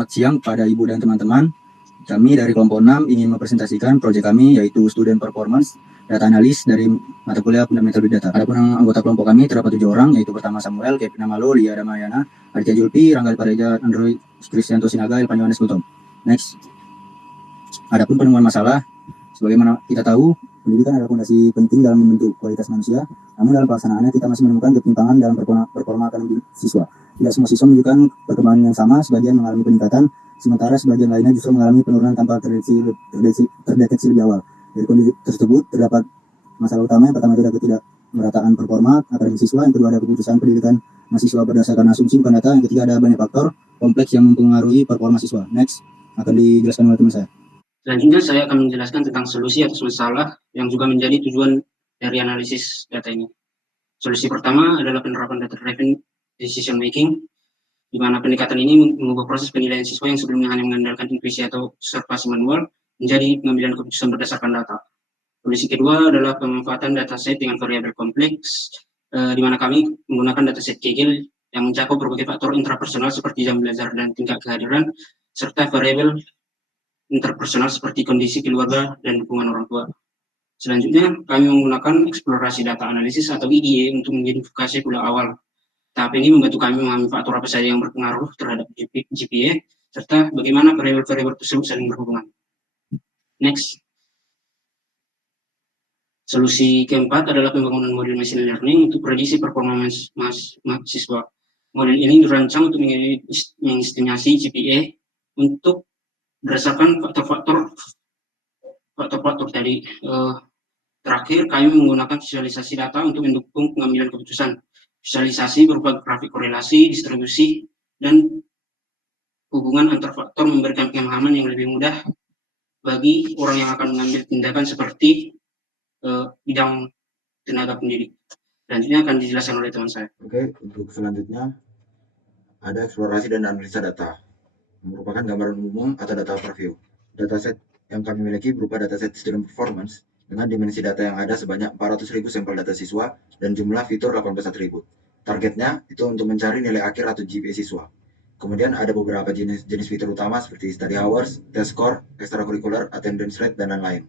Selamat siang pada Ibu dan teman-teman. Kami dari kelompok 6 ingin mempresentasikan proyek kami yaitu Student Performance Data Analysis dari mata kuliah Fundamental Big Data. Adapun anggota kelompok kami terdapat 7 orang, yaitu pertama Samuel, Kevin Amalo, Lia Damayana, Aditya Julpi, Rangga Pareja, Android, Kristianto Sinaga, Ilvan Yohanes Gultom. Next. Adapun penemuan masalah, sebagaimana kita tahu, pendidikan adalah fondasi penting dalam membentuk kualitas manusia. Namun dalam pelaksanaannya kita masih menemukan ketimpangan dalam performa akademik siswa. Tidak semua siswa menunjukkan perkembangan yang sama, sebagian mengalami peningkatan, sementara sebagian lainnya justru mengalami penurunan tanpa terdeteksi lebih awal. Dari kondisi tersebut terdapat masalah utama. Yang pertama adalah ketidakmerataan performa akademik siswa, yang kedua ada keputusan pendidikan mahasiswa berdasarkan asumsi bukan data, yang ketiga ada banyak faktor kompleks yang mempengaruhi performa siswa. Next, akan dijelaskan oleh teman saya. Selanjutnya saya akan menjelaskan tentang solusi atas masalah yang juga menjadi tujuan dari analisis data ini. Solusi pertama adalah penerapan data-driven decision making, di mana pendekatan ini mengubah proses penilaian siswa yang sebelumnya hanya mengandalkan intuisi atau observasi manual menjadi pengambilan keputusan berdasarkan data. Solusi kedua adalah pemanfaatan dataset dengan variabel kompleks, di mana kami menggunakan dataset Kaggle yang mencakup berbagai faktor intrapersonal seperti jam belajar dan tingkat kehadiran, serta variabel interpersonal seperti kondisi keluarga dan dukungan orang tua. Selanjutnya, kami menggunakan eksplorasi data analisis atau EDA untuk mengidentifikasi pulau awal. Tahap ini membantu kami memahami faktor apa saja yang berpengaruh terhadap GPA, serta bagaimana variabel-variabel tersebut saling berhubungan. Next. Solusi keempat adalah pembangunan model machine learning untuk prediksi performa mahasiswa. Model ini dirancang untuk mengestimasi GPA untuk berdasarkan faktor-faktor tadi. Terakhir, kami menggunakan visualisasi data untuk mendukung pengambilan keputusan. Visualisasi berupa grafik korelasi, distribusi, dan hubungan antar faktor memberikan pemahaman yang lebih mudah bagi orang yang akan mengambil tindakan seperti bidang tenaga pendidik. Selanjutnya akan dijelaskan oleh teman saya. Oke, untuk selanjutnya ada eksplorasi dan analisa data, merupakan gambaran umum atau data overview. Dataset yang kami miliki berupa dataset student performance dengan dimensi data yang ada sebanyak 400.000 sampel data siswa dan jumlah fitur 81.000. Targetnya itu untuk mencari nilai akhir atau GPA siswa. Kemudian ada beberapa jenis fitur utama seperti study hours, test score, extracurricular, attendance rate, dan lain-lain.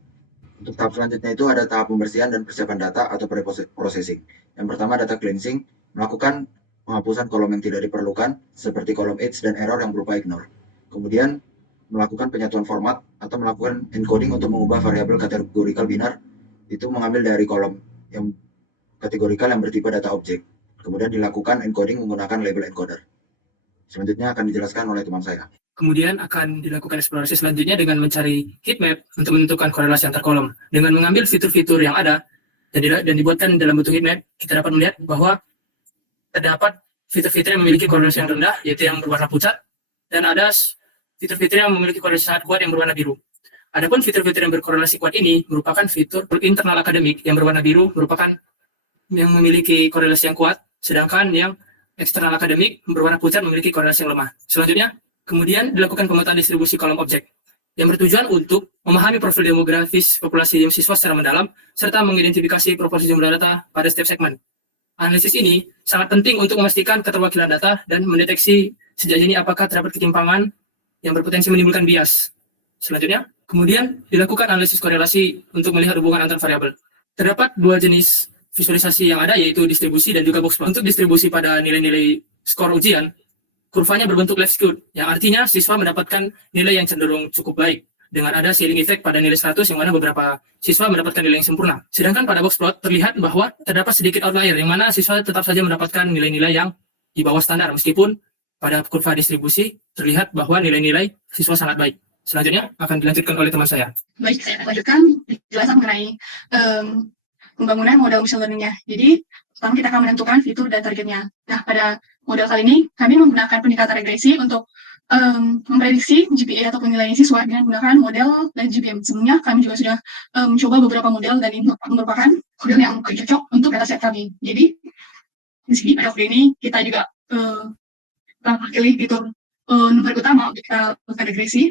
Untuk tahap selanjutnya itu ada tahap pembersihan dan persiapan data atau pre-processing. Yang pertama data cleansing, melakukan penghapusan kolom yang tidak diperlukan seperti kolom age dan error yang berupa ignore. Kemudian melakukan penyatuan format atau melakukan encoding untuk mengubah variabel kategorikal binar itu mengambil dari kolom yang kategorikal yang bertipe data objek. Kemudian dilakukan encoding menggunakan label encoder. Selanjutnya akan dijelaskan oleh teman saya. Kemudian akan dilakukan eksplorasi selanjutnya dengan mencari heatmap untuk menentukan korelasi antar kolom. Dengan mengambil fitur-fitur yang ada dan dibuatkan dalam bentuk heatmap, kita dapat melihat bahwa terdapat fitur-fitur yang memiliki korelasi yang rendah, yaitu yang berwarna pucat, dan ada fitur-fitur yang memiliki korelasi sangat kuat yang berwarna biru. Adapun fitur-fitur yang berkorelasi kuat ini merupakan fitur internal akademik yang berwarna biru merupakan yang memiliki korelasi yang kuat, sedangkan yang eksternal akademik berwarna pucat memiliki korelasi yang lemah. Selanjutnya, kemudian dilakukan pemetaan distribusi kolom objek yang bertujuan untuk memahami profil demografis populasi siswa secara mendalam serta mengidentifikasi proporsi jumlah data pada setiap segmen. Analisis ini sangat penting untuk memastikan keterwakilan data dan mendeteksi sejak dini apakah terdapat ketimpangan yang berpotensi menimbulkan bias. Selanjutnya, kemudian dilakukan analisis korelasi untuk melihat hubungan antar variabel. Terdapat dua jenis visualisasi yang ada, yaitu distribusi dan juga box plot. Untuk distribusi pada nilai-nilai skor ujian, kurvanya berbentuk left skewed, yang artinya siswa mendapatkan nilai yang cenderung cukup baik, dengan ada ceiling effect pada nilai 100 yang mana beberapa siswa mendapatkan nilai yang sempurna. Sedangkan pada box plot terlihat bahwa terdapat sedikit outlier, yang mana siswa tetap saja mendapatkan nilai-nilai yang di bawah standar, meskipun pada kurva distribusi terlihat bahwa nilai-nilai siswa sangat baik. Selanjutnya akan dilanjutkan oleh teman saya. Baik, saya lanjutkan penjelasan mengenai pembangunan model machine learning-nya. Jadi, pertama kita akan menentukan fitur dan targetnya. Nah, pada model kali ini, kami menggunakan pendekatan regresi untuk memprediksi GPA atau penilaian siswa dengan menggunakan model dan GPM. Sebelumnya, kami juga sudah mencoba beberapa model dan ini merupakan model yang cocok untuk dataset kami. Jadi, di sini pada video ini kita juga pilih fitur number utama untuk kita lakukan regresi.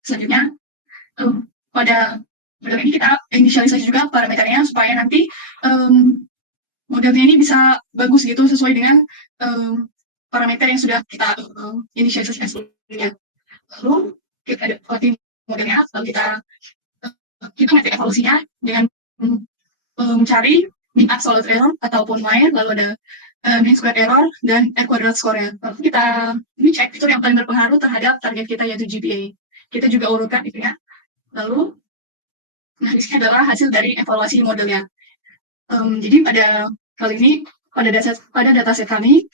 Selanjutnya, pada model ini kita inisialisasi juga parameternya supaya nanti modelnya ini bisa bagus gitu sesuai dengan parameter yang sudah kita inisialisasikan sebelumnya. Lalu kita dapetin modelnya, lalu kita ngetik evolusinya dengan mencari mean absolute error ataupun lain, lalu ada mean square error dan R quadrat score-nya. Lalu kita cek fitur yang paling berpengaruh terhadap target kita yaitu GPA. Kita juga urutkan itu ya. Lalu, nah di sini adalah hasil dari evaluasi modelnya. Jadi pada kali ini pada dataset kami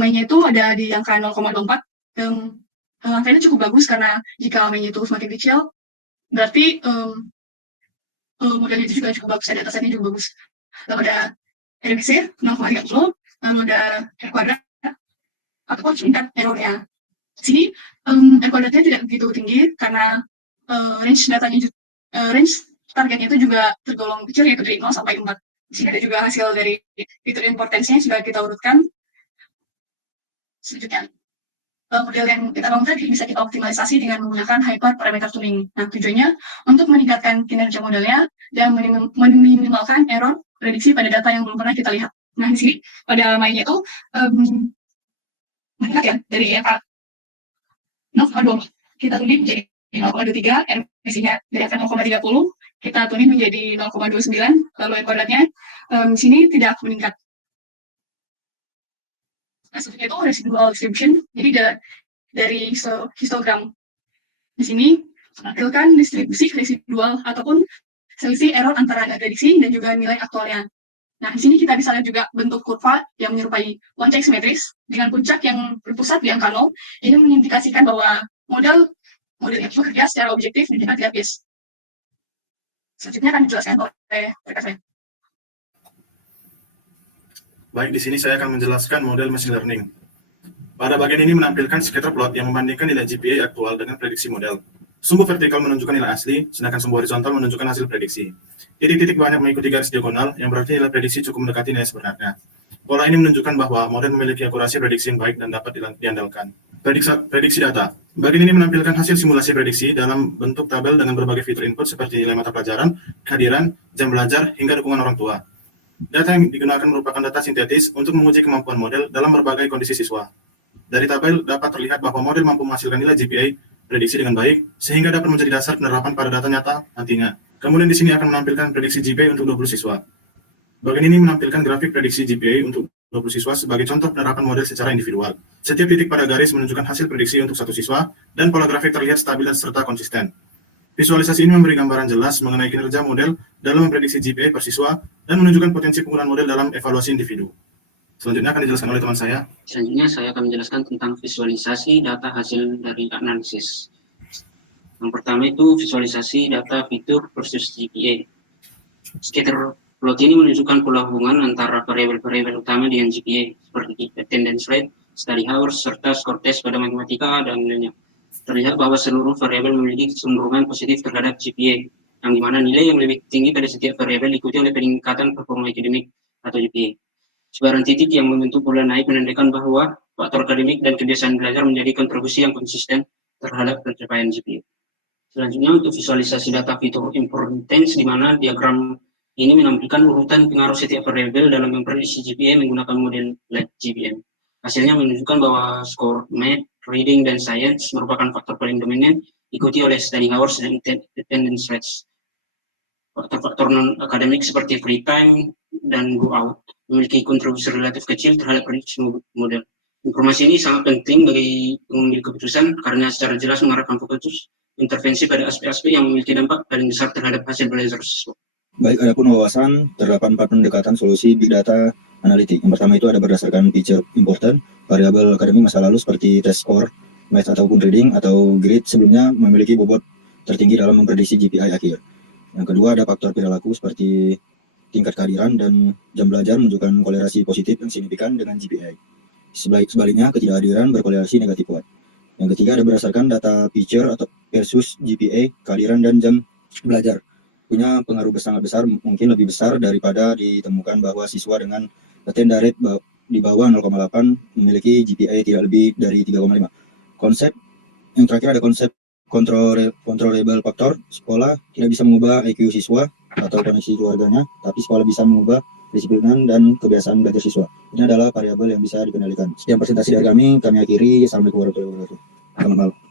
mainnya itu ada di angka 0,24. Angkanya cukup bagus karena jika mainnya itu semakin kecil, berarti modelnya itu juga cukup bagus, datasetnya juga bagus. Lalu ada RMC 0,30, lalu ada R kuadrat ataupun tingkat errornya. Di sini R kuadratnya tidak begitu tinggi karena range targetnya itu juga tergolong kecil, yaitu dari 0 sampai 4. Di sini ada juga hasil dari fitur importance-nya sudah kita urutkan. Selanjutnya, model yang kita bangun tadi bisa kita optimalisasi dengan menggunakan hyperparameter tuning. Nah, tujuannya untuk meningkatkan kinerja modelnya dan meminimalkan error prediksi pada data yang belum pernah kita lihat. Nah, di sini pada mainnya itu meningkat ya dari angka 0,24 kita tuning menjadi 0,23, RMC-nya dari angka 0,30 kita tuning menjadi 0,29, lalu R kuadratnya di sini tidak meningkat. Hasilnya itu residual distribution, jadi dari histogram di sini menampilkan distribusi residual ataupun selisih error antara prediksi dan juga nilai aktualnya. Nah, di sini kita bisa lihat juga bentuk kurva yang menyerupai lonceng simetris dengan puncak yang berpusat di angka 0. Ini mengindikasikan bahwa model itu bekerja secara objektif dan tidak bias. Selanjutnya akan dijelaskan oleh rekan saya. Baik, di sini saya akan menjelaskan model machine learning. Pada bagian ini menampilkan scatter plot yang membandingkan nilai GPA aktual dengan prediksi model. Sumbu vertikal menunjukkan nilai asli, sedangkan sumbu horizontal menunjukkan hasil prediksi. Titik-titik banyak mengikuti garis diagonal, yang berarti nilai prediksi cukup mendekati nilai sebenarnya. Pola ini menunjukkan bahwa model memiliki akurasi prediksi yang baik dan dapat diandalkan. Prediksi data. Bagian ini menampilkan hasil simulasi prediksi dalam bentuk tabel dengan berbagai fitur input seperti nilai mata pelajaran, kehadiran, jam belajar, hingga dukungan orang tua. Data yang digunakan merupakan data sintetis untuk menguji kemampuan model dalam berbagai kondisi siswa. Dari tabel dapat terlihat bahwa model mampu menghasilkan nilai GPA prediksi dengan baik, sehingga dapat menjadi dasar penerapan pada data nyata nantinya. Kemudian di sini akan menampilkan prediksi GPA untuk 20 siswa. Bagian ini menampilkan grafik prediksi GPA untuk 20 siswa sebagai contoh penerapan model secara individual. Setiap titik pada garis menunjukkan hasil prediksi untuk satu siswa, dan pola grafik terlihat stabil serta konsisten. Visualisasi ini memberi gambaran jelas mengenai kinerja model dalam memprediksi GPA per siswa dan menunjukkan potensi penggunaan model dalam evaluasi individu. Selanjutnya akan dijelaskan oleh teman saya. Selanjutnya saya akan menjelaskan tentang visualisasi data hasil dari analisis. Yang pertama itu visualisasi data fitur versus GPA. Scatter plot ini menunjukkan pola hubungan antara variabel-variabel utama dengan GPA, seperti attendance rate, study hours, serta skor tes pada matematika dan lainnya. Terlihat bahwa seluruh variabel memiliki kecenderungan positif terhadap GPA, yang dimana nilai yang lebih tinggi pada setiap variabel diikuti oleh peningkatan performa akademik atau GPA. Sebaran titik yang membentuk pola naik menandakan bahwa faktor akademik dan kebiasaan belajar menjadi kontribusi yang konsisten terhadap pencapaian GPA. Selanjutnya untuk visualisasi data fitur importance, di mana diagram ini menampilkan urutan pengaruh setiap variabel dalam memprediksi GPA menggunakan model LED GPM. Hasilnya menunjukkan bahwa skor math, reading, dan science merupakan faktor paling dominan, ikuti oleh study hours dan attendance rates. Faktor-faktor non-akademik seperti free time dan go out memiliki kontribusi relatif kecil terhadap prediksi model. Informasi ini sangat penting bagi pengambil keputusan karena secara jelas mengarahkan fokus intervensi pada aspek-aspek yang memiliki dampak paling besar terhadap hasil belajar siswa. Baik, adapun wawasan, terdapat 4 pendekatan solusi Big Data Analytics. Yang pertama itu ada berdasarkan feature important, variabel akademik masa lalu seperti test score, math ataupun reading atau grade sebelumnya memiliki bobot tertinggi dalam memprediksi GPA akhir. Yang kedua ada faktor perilaku seperti tingkat kehadiran dan jam belajar menunjukkan kolerasi positif yang signifikan dengan GPA. Sebaliknya, ketidakhadiran berkolerasi negatif kuat. Yang ketiga ada berdasarkan data feature atau versus GPA, kehadiran dan jam belajar. Punya pengaruh sangat besar, mungkin lebih besar daripada ditemukan bahwa siswa dengan attendance rate di bawah 0,8 memiliki GPA tidak lebih dari 3,5. Konsep yang terakhir ada konsep controllable factor. Sekolah tidak bisa mengubah IQ siswa atau kondisi keluarganya, tapi sekolah bisa mengubah disiplinan dan kebiasaan belajar siswa. Ini adalah variabel yang bisa dikendalikan. Sekian presentasi dari kami akhiri. Assalamualaikum warahmatullahi wabarakatuh. Selamat malam.